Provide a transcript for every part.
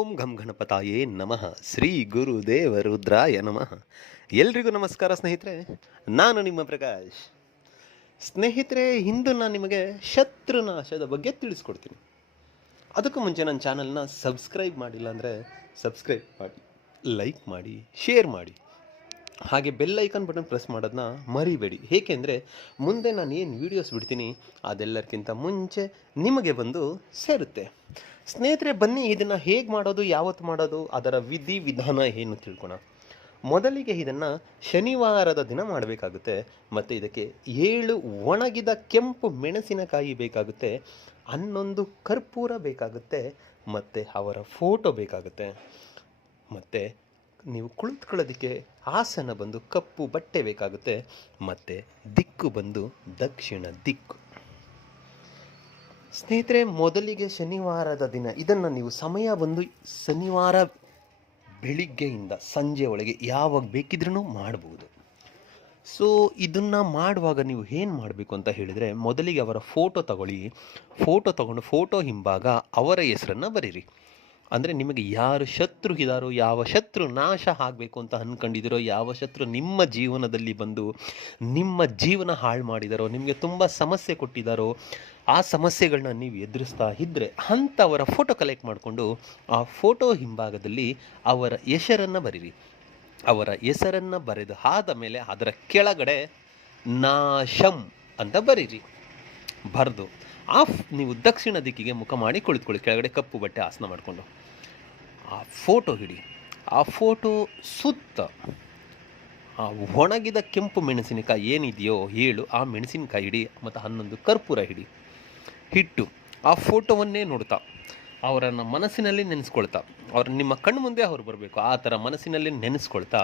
ಓಂ ಘಂ ಗಣಪತಾಯೇ ನಮಃ ಶ್ರೀ ಗುರುದೇವ ರುದ್ರಾಯ ನಮಃ. ಎಲ್ರಿಗೂ ನಮಸ್ಕಾರ ಸ್ನೇಹಿತರೆ, ನಾನು ನಿಮ್ಮ ಪ್ರಕಾಶ್. ಸ್ನೇಹಿತರೆ, ಇಂದು ನಾನು ನಿಮಗೆ ಶತ್ರುನಾಶದ ಬಗ್ಗೆ ತಿಳಿಸ್ಕೊಡ್ತೀನಿ. ಅದಕ್ಕೂ ಮುಂಚೆ ನನ್ನ ಚಾನಲ್ನ ಸಬ್ಸ್ಕ್ರೈಬ್ ಮಾಡಿಲ್ಲ ಅಂದರೆ ಸಬ್ಸ್ಕ್ರೈಬ್ ಮಾಡಿ, ಲೈಕ್ ಮಾಡಿ, ಶೇರ್ ಮಾಡಿ, ಹಾಗೆ ಬೆಲ್ ಐಕಾನ್ ಬಟನ್ ಪ್ರೆಸ್ ಮಾಡೋದನ್ನ ಮರಿಬೇಡಿ. ಏಕೆಂದರೆ ಮುಂದೆ ನಾನು ಏನು ವೀಡಿಯೋಸ್ ಬಿಡ್ತೀನಿ ಅದೆಲ್ಲರಿಗಿಂತ ಮುಂಚೆ ನಿಮಗೆ ಬಂದು ಸೇರುತ್ತೆ. ಸ್ನೇಹಿತರೆ, ಬನ್ನಿ ಇದನ್ನು ಹೇಗೆ ಮಾಡೋದು, ಯಾವತ್ತು ಮಾಡೋದು, ಅದರ ವಿಧಿ ವಿಧಾನ ಏನು ತಿಳ್ಕೊಣ. ಮೊದಲಿಗೆ ಇದನ್ನು ಶನಿವಾರದ ದಿನ ಮಾಡಬೇಕಾಗುತ್ತೆ. ಮತ್ತು ಇದಕ್ಕೆ 7 ಒಣಗಿದ ಕೆಂಪು ಮೆಣಸಿನಕಾಯಿ ಬೇಕಾಗುತ್ತೆ, 11 ಕರ್ಪೂರ ಬೇಕಾಗುತ್ತೆ, ಮತ್ತು ಅವರ ಫೋಟೋ ಬೇಕಾಗುತ್ತೆ. ಮತ್ತು ನೀವು ಕುಳಿತುಕೊಳ್ಳೋದಕ್ಕೆ ಆಸನ ಬಂದು ಕಪ್ಪು ಬಟ್ಟೆ ಬೇಕಾಗುತ್ತೆ, ಮತ್ತು ದಿಕ್ಕು ಬಂದು ದಕ್ಷಿಣ ದಿಕ್ಕು. ಸ್ನೇಹಿತರೆ, ಮೊದಲಿಗೆ ಶನಿವಾರದ ದಿನ ಇದನ್ನು ನೀವು ಸಮಯ ಬಂದು ಶನಿವಾರ ಬೆಳಿಗ್ಗೆಯಿಂದ ಸಂಜೆ ಒಳಗೆ ಯಾವಾಗ ಬೇಕಿದ್ರೂ ಮಾಡ್ಬೋದು. ಸೊ ಇದನ್ನು ಮಾಡುವಾಗ ನೀವು ಏನು ಮಾಡಬೇಕು ಅಂತ ಹೇಳಿದರೆ, ಮೊದಲಿಗೆ ಅವರ ಫೋಟೋ ತಗೊಳ್ಳಿ. ಫೋಟೋ ತಗೊಂಡು ಫೋಟೋ ಹಿಂಭಾಗ ಅವರ ಹೆಸರನ್ನು ಬರೀರಿ. ಅಂದರೆ ನಿಮಗೆ ಯಾರು ಶತ್ರು ಇದ್ದಾರೋ, ಯಾವ ಶತ್ರು ನಾಶ ಆಗಬೇಕು ಅಂತ ಅಂದ್ಕೊಂಡಿದ್ದೀರೋ, ಯಾವ ಶತ್ರು ನಿಮ್ಮ ಜೀವನದಲ್ಲಿ ಬಂದು ನಿಮ್ಮ ಜೀವನ ಹಾಳು ಮಾಡಿದಾರೋ, ನಿಮಗೆ ತುಂಬ ಸಮಸ್ಯೆ ಕೊಟ್ಟಿದ್ದಾರೋ, ಆ ಸಮಸ್ಯೆಗಳನ್ನ ನೀವು ಎದುರಿಸ್ತಾ ಇದ್ದರೆ ಅಂಥವರ ಫೋಟೋ ಕಲೆಕ್ಟ್ ಮಾಡಿಕೊಂಡು ಆ ಫೋಟೋ ಹಿಂಭಾಗದಲ್ಲಿ ಅವರ ಹೆಸರನ್ನು ಬರೀರಿ. ಅವರ ಹೆಸರನ್ನು ಬರೆದು ಆದ ಮೇಲೆ ಅದರ ಕೆಳಗಡೆ ನಾಶಂ ಅಂತ ಬರೀರಿ. ಬರೆದು ನೀವು ದಕ್ಷಿಣ ದಿಕ್ಕಿಗೆ ಮುಖ ಮಾಡಿ ಕುಳಿತುಕೊಳ್ಳಿ, ಕೆಳಗಡೆ ಕಪ್ಪು ಬಟ್ಟೆ ಆಸನ ಮಾಡಿಕೊಂಡು. ಆ ಫೋಟೋ ಹಿಡಿ. ಆ ಫೋಟೋ ಸುತ್ತ ಆ ಒಣಗಿದ ಕೆಂಪು ಮೆಣಸಿನಕಾಯಿ ಏನಿದೆಯೋ 7 ಆ ಮೆಣಸಿನಕಾಯಿ ಹಿಡಿ, ಮತ್ತು 11 ಕರ್ಪೂರ ಹಿಟ್ಟು ಆ ಫೋಟೋವನ್ನೇ ನೋಡ್ತಾ ಅವರನ್ನು ಮನಸ್ಸಿನಲ್ಲಿ ನೆನೆಸ್ಕೊಳ್ತಾ, ನಿಮ್ಮ ಕಣ್ಣು ಮುಂದೆ ಅವ್ರು ಬರಬೇಕು, ಆ ಥರ ಮನಸ್ಸಿನಲ್ಲಿ ನೆನೆಸ್ಕೊಳ್ತಾ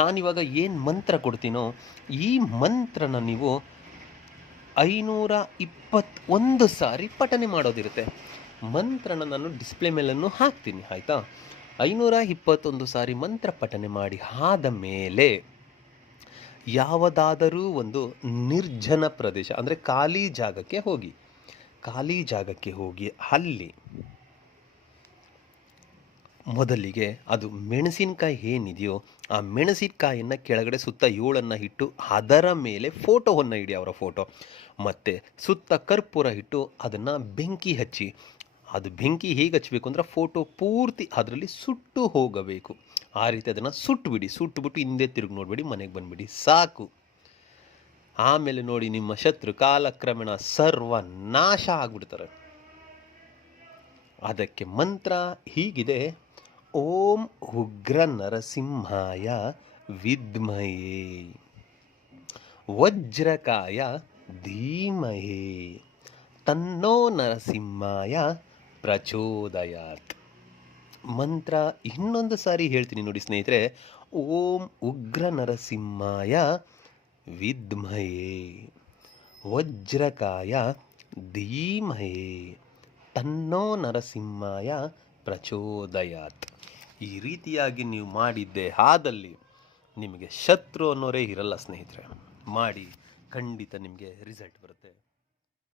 ನಾನಿವಾಗ ಏನು ಮಂತ್ರ ಕೊಡ್ತೀನೋ ಈ ಮಂತ್ರನ ನೀವು 521 ಸಾರಿ ಪಠನೆ ಮಾಡೋದಿರುತ್ತೆ. ಮಂತ್ರನ ನಾನು ಡಿಸ್ಪ್ಲೇ ಮೇಲನ್ನು ಹಾಕ್ತೀನಿ, ಆಯಿತಾ? 521 ಸಾರಿ ಮಂತ್ರ ಪಠನೆ ಮಾಡಿ ಆದ ಮೇಲೆ ಯಾವುದಾದರೂ ಒಂದು ನಿರ್ಜನ ಪ್ರದೇಶ, ಅಂದರೆ ಖಾಲಿ ಜಾಗಕ್ಕೆ ಹೋಗಿ ಅಲ್ಲಿ ಮೊದಲಿಗೆ ಅದು ಮೆಣಸಿನಕಾಯಿ ಏನಿದೆಯೋ ಆ ಮೆಣಸಿನಕಾಯಿಯನ್ನು ಕೆಳಗಡೆ ಸುತ್ತ 7 ಇಟ್ಟು ಅದರ ಮೇಲೆ ಫೋಟೋವನ್ನು ಇಡಿ, ಅವರ ಫೋಟೋ, ಮತ್ತು ಸುತ್ತ ಕರ್ಪೂರ ಇಟ್ಟು ಅದನ್ನು ಬೆಂಕಿ ಹಚ್ಚಿ. ಅದು ಬೆಂಕಿ ಹೇಗೆ ಹಚ್ಚಬೇಕು ಅಂದರೆ ಫೋಟೋ ಪೂರ್ತಿ ಅದರಲ್ಲಿ ಸುಟ್ಟು ಹೋಗಬೇಕು. ಆ ರೀತಿ ಅದನ್ನು ಸುಟ್ಟುಬಿಟ್ಟು ಹಿಂದೆ ತಿರುಗಿ ನೋಡಬೇಡಿ, ಮನೆಗೆ ಬಂದುಬಿಡಿ, ಸಾಕು. ಆಮೇಲೆ ನೋಡಿ, ನಿಮ್ಮ ಶತ್ರು ಕಾಲಕ್ರಮೇಣ ಸರ್ವನಾಶ ಆಗ್ಬಿಡ್ತಾರೆ. ಅದಕ್ಕೆ ಮಂತ್ರ ಹೀಗಿದೆ: ಓಂ ಉಗ್ರ ನರಸಿಂಹಾಯ ವಿದ್ಮಹೇ ವಜ್ರಕಾಯ ಧೀಮಹೇ ತನ್ನೋ ನರಸಿಂಹಾಯ ಪ್ರಚೋದಯಾತ್. ಮಂತ್ರ ಇನ್ನೊಂದು ಸಾರಿ ಹೇಳ್ತೀನಿ ನೋಡಿ ಸ್ನೇಹಿತರೆ. ಓಂ ಉಗ್ರ ನರಸಿಂಹಾಯ ವಿದ್ಮಹೇ ವಜ್ರಕಾಯ ಧೀಮಹೇ ತನ್ನೋ ನರಸಿಂಹಾಯ ಪ್ರಚೋದಯಾತ್. ಈ ರೀತಿಯಾಗಿ ನೀವು ಮಾಡಿದ್ದೆ ಆದಲ್ಲಿ ನಿಮಗೆ ಶತ್ರು ಅನ್ನೋರೇ ಇರಲ್ಲ ಸ್ನೇಹಿತರೆ. ಮಾಡಿ, ಖಂಡಿತ ನಿಮಗೆ ರಿಸಲ್ಟ್ ಬರುತ್ತೆ.